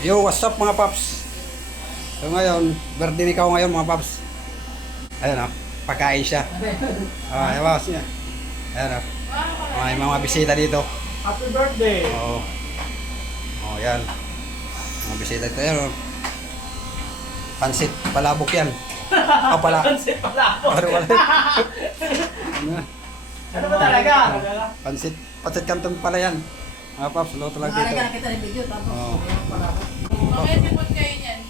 Yo, what's up mga paps? So ngayon, birthday ni Kao ngayon mga paps. Ayan o, pagkain siya. Ayan o, siya. Ayan o. May mga bisita dito. Happy birthday! Oo. Oh, yan. Mga bisita dito. Ayan o. Pansit, palabok yan. Pala. Pansit pala ako. Ano pala? Ano ba talaga? Pansit kanton pala yan. Mga paps, luto lang dito. Nalagyan kita ng video tapos Oo. Bakit sipot kayo niyan?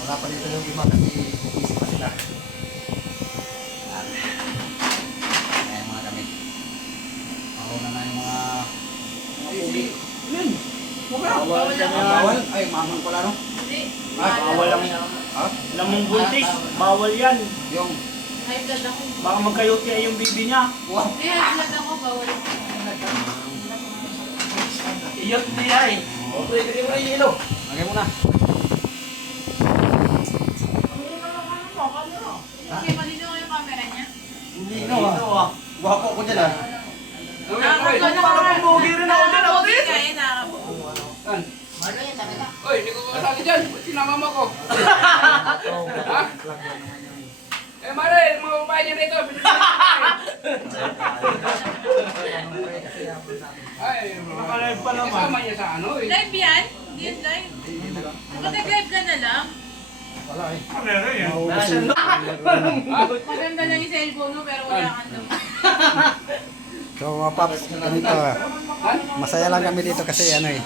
Wala pa dito yung iba kasi busy pa sila. Ayan mga kami. Mauna na yung mga pugi. Yun. Bawal ka na. Bawal? Ay, mamang pala no? Hindi. Bawal lang yan. Ha? Lamang buntis. Bawal yan. Yung High blood ako. Baka magkayuti ay yung bibi niya. wow. Hindi, high blood ako. Bawal ako. Iyot niya eh. Pwede mo na yung ilo. Lagay mo na. Okay, malino yung camera niya. Hindi no ah. Guwapo ko dyan ah. Parang pogi rin ako dyan. Ako din. Kaya nakakabuo. Oy, hindi ko kasali dyan. Ba't sinama mo ko? Ha? Eh, Mare, mga babae niya rito. Ay, Nakalive pa naman. kasama niya sa ano eh. Live yan? Hindi yan live. Bakit nag-live ka na lang? Wala eh. Meron yan. Maganda lang yung cellphone mo pero wala kang daw. So mga paps, ganito ah. Masaya lang kami dito kasi ano eh.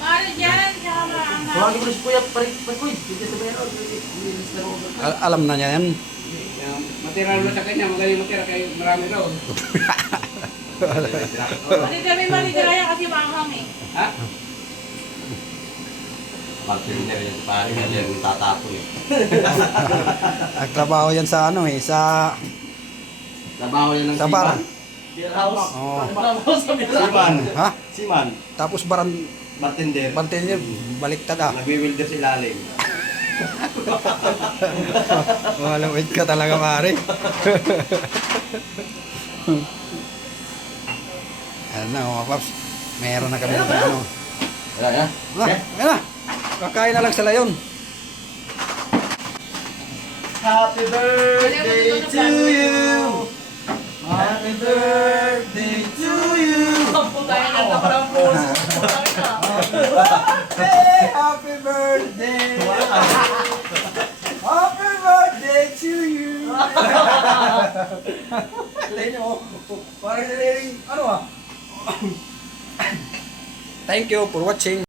Mahal dyan, tsaka maanghang. Alam na niya yan. Matira na sa kanya, magaling matira kayo marami raw. Manitira may manitira yan kasi maanghang eh. Ha? Pag-tinder yan, parang yan yung tatapon eh. Nagtrabaho yan sa ano eh, sa Trabaho yan ng sa bar. Beer house. Oo. Trabaho sa beer house. Siman. Ha? Siman. Tapos baran Bartender. bartender baliktad ah. Nagwi-wilder sa ilalim. Malawit ka talaga pare. Ano na mga paps, meron na kami ng ano. Wala na? Ayan na, kakain na lang sila yun. Happy birthday to you. Happy birthday to you. Tayo na ito parang pose. Happy birthday! Happy birthday to you! Alay mo, parang nililing, ano ah? Thank you for watching.